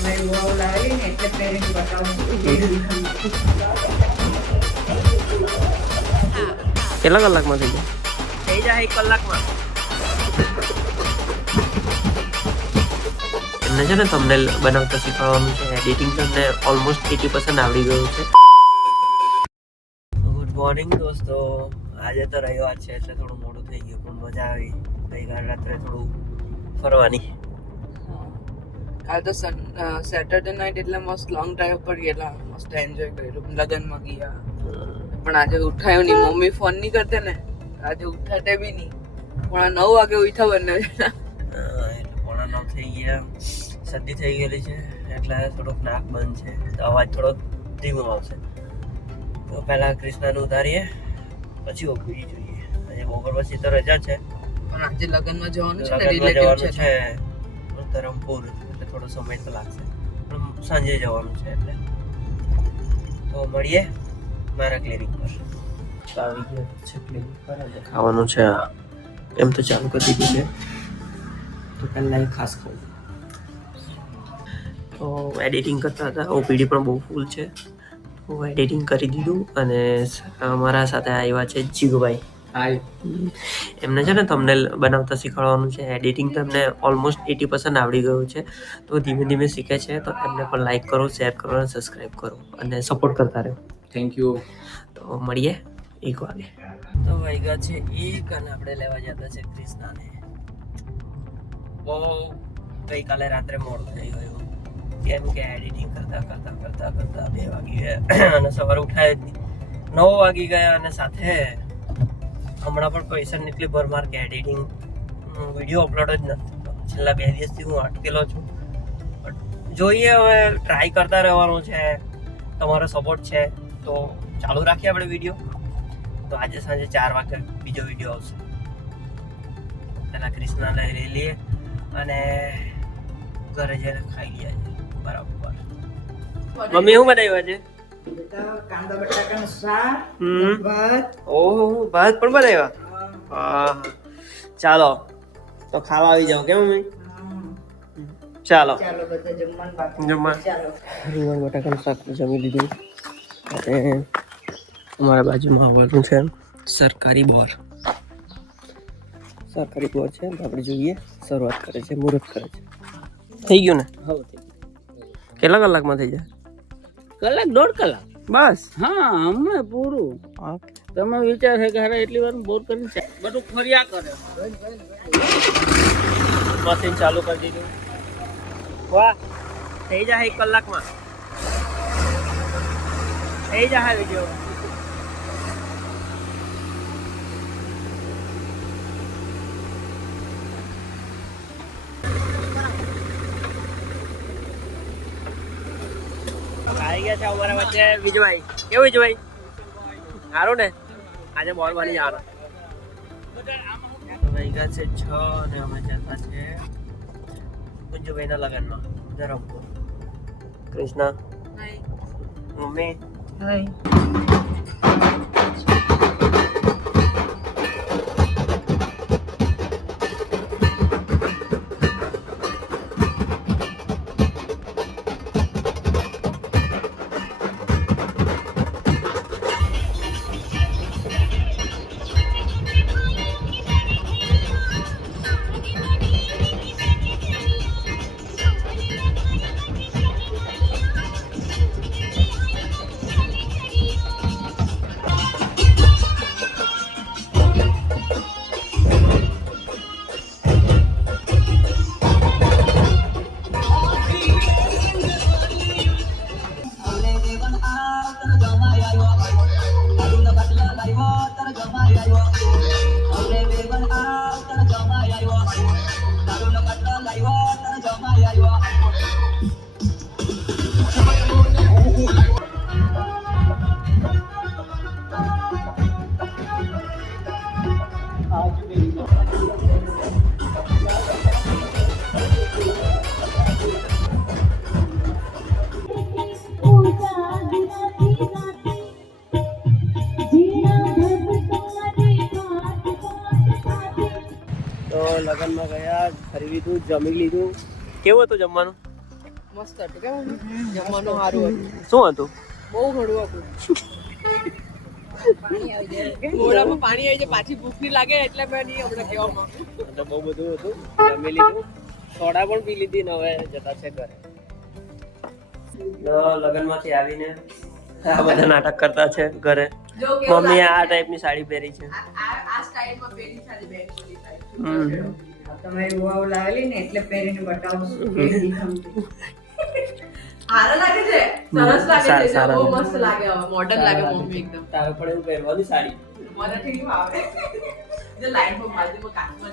કેટલા કલાકમાં થઈ જાય? થઈ જાય 1 કલાકમાં. એમને છે ને થંબનેલ બનાવતા શીખવાડવાનું છે. એડિટિંગ તમને ઓલમોસ્ટ 80% આવડી ગયું છે. ગુડ મોર્નિંગ દોસ્તો. આજે તો રવિવાર છે એટલે થોડું મોડું થઈ ગયું પણ મજા આવી. ગઈકાલ રાત્રે થોડું ફરવાની. કાલ તો સેટરડે નાઇટ એટલે મસ્ત લોંગ ડ્રાઈવ પર ગયેલા, મસ્ત એન્જોય કર્યું, લગનમાં ગયા. પણ આજે ઉઠાયો નહીં, મમ્મી ફોન નહીં કરતે ને, આજે ઉઠાતે બી નહીં. પણ 9 વાગે ઉઠા બંને એટલે 9:15 થઈ ગયા. શરદી થઈ ગયેલી છે એટલે થોડુંક નાક બંધ છે તો અવાજ થોડોક ધીમો આવશે. તો પહેલા કૃષ્ણાને ઉતારીએ પછી ઓપી જોઈએ. આજે બપોર પછી તો રજા છે પણ આજે લગનમાં જવાનું છે ને, લગનમાં રિલેટિવ જવાનું છે ધરમપુર, એટલે થોડો સમય તો લાગશે પણ સાંજે જવાનું છે એટલે. તો મળીએ મારા ક્લિનિક પર. આવી ગયા છે ક્લિનિક પર. આજે ખાવાનું છે, એમ તો ચાલુ કરી દીધું છે તો પહેલાં ખાસ ખાવું. તો એડિટિંગ કરતા હતા, ઓપીડી પણ બહુ ફૂલ છે તો એડિટિંગ કરી દીધું. અને અમારા સાથે આવ્યા છે જીગુભાઈ. હાય. એમને છે ને થંબનેલ બનાવતા શીખવાડવાનું છે. એડિટિંગ તમને ઓલમોસ્ટ 80% આવડી ગયું છે તો ધીમે ધીમે શીખે છે. તો એમને પણ લાઈક કરો, શેર કરો અને સબસ્ક્રાઈબ કરો અને સપોર્ટ કરતા રહો. Thank you. તો મળીએ 1 વાગે. તો વાગ્યા છે 1 અને આપણે લેવા જતા છે ક્રિષ્નાને. બહુ ગઈકાલે રાત્રે મોડું થઈ ગયું કેમ કે એડિટિંગ કરતા 2 વાગી ગયા અને સવારે ઉઠાય જ નહીં. 9 વાગી ગયા અને સાથે હમણાં પણ પૈસા નીકળી ભરમાર કે એડિટિંગ વિડીયો અપલોડ જ નથી. છેલ્લા 2 દિવસથી હું અટકેલો છું. જોઈએ હવે, ટ્રાય કરતા રહેવાનું છે. તમારો સપોર્ટ છે તો ચાલુ રાખીએ આપણે વિડીયો. તો આજે સાંજે 4 વાગે બીજો વિડીયો આવશે. પહેલાં કૃષ્ણાને લઈ લઈએ અને ઘરે જઈને ખાઈ લઈએ બરાબર. મમ્મી શું બનાવ્યું આજે? કાંદા બટાકાનું શાક, ભાત. ઓહો, ભાત પણ બનાવ્યા. હા, ચાલો તો ખાવા આવી જાઓ. કેમ મમ્મી? ચાલો ચાલો બધા જમવાનું બાકી. જમવા. ચાલો રીંગણ બટાકાનું શાક જમી લીધું અને અમારા બાજુમાં આવવાનું છે સરકારી બોર. સરકારી બોર છે તો આપણે જોઈએ. શરૂઆત કરે છે, મુહૂર્ત કરે છે. થઈ ગયું ને? હવે થઈ કેટલા કલાકમાં થઈ જાય? કલાક 1.5 કલાક બસ. હા, હમણાં પૂરું. ઓકે. તમે વિચાર છે કે હારે એટલી વાર બોર કરીને બધું ફર્યા કરે. મશીન ચાલુ કરી દીધું. વાહ, થઈ જાય 1 કલાકમાં. થઈ જાય વિડીયો. આવી ગયા છે અમારા વચ્ચે વિજયભાઈ. કેવું વિજયભાઈ? સારું ને? આજે બોલ બની જવાનો. વાગ્યા છે 6 અને અમે જતા છે કુંજુભાઈના લગ્નમાં ધરમપુર. કૃષ્ણા, મમ્મી, લગનમાં ગયા, ખરી લીધું, જમી લીધું. કેવું હતું જમવાનું? મસ્ત હતું કેમ જમવાનું સારું હતું શું હતું? બહુ ઘણું હતું મોઢામાં પાણી આવી જાય પાછી ભૂખ નહીં લાગે એટલે મેં નહીં હમણાં કહેવા માંગુ તો બહુ બધું હતું, જમી લીધું, સોડા પણ પી લીધી ને હવે જતા છે ઘરે. લગ્નમાંથી આવીને આ બધા નાટક કરતા છે ઘરે. જો કેવું મમ્મીએ લાગે આ છે? ટાઈપની સાડી પહેરી છે. આ સ્ટાઇલમાં પહેરી સારી બેંગોલી હમ. ટાઈપ તમારી વાવ લાવેલી ને એટલે પહેરીને બતાવશું કેવી ગમતી. સારા લાગે છે સરસ લાગે છે સારા બહુ લાગે. મસ્ત લાગે હવે મોડર્ન લાગે મમ્મી એકદમ તારે પણ એવું પહેરવાની સાડી. મને ઠીક ભાવે જે લાઈન પર બાજુમાં કાચમાં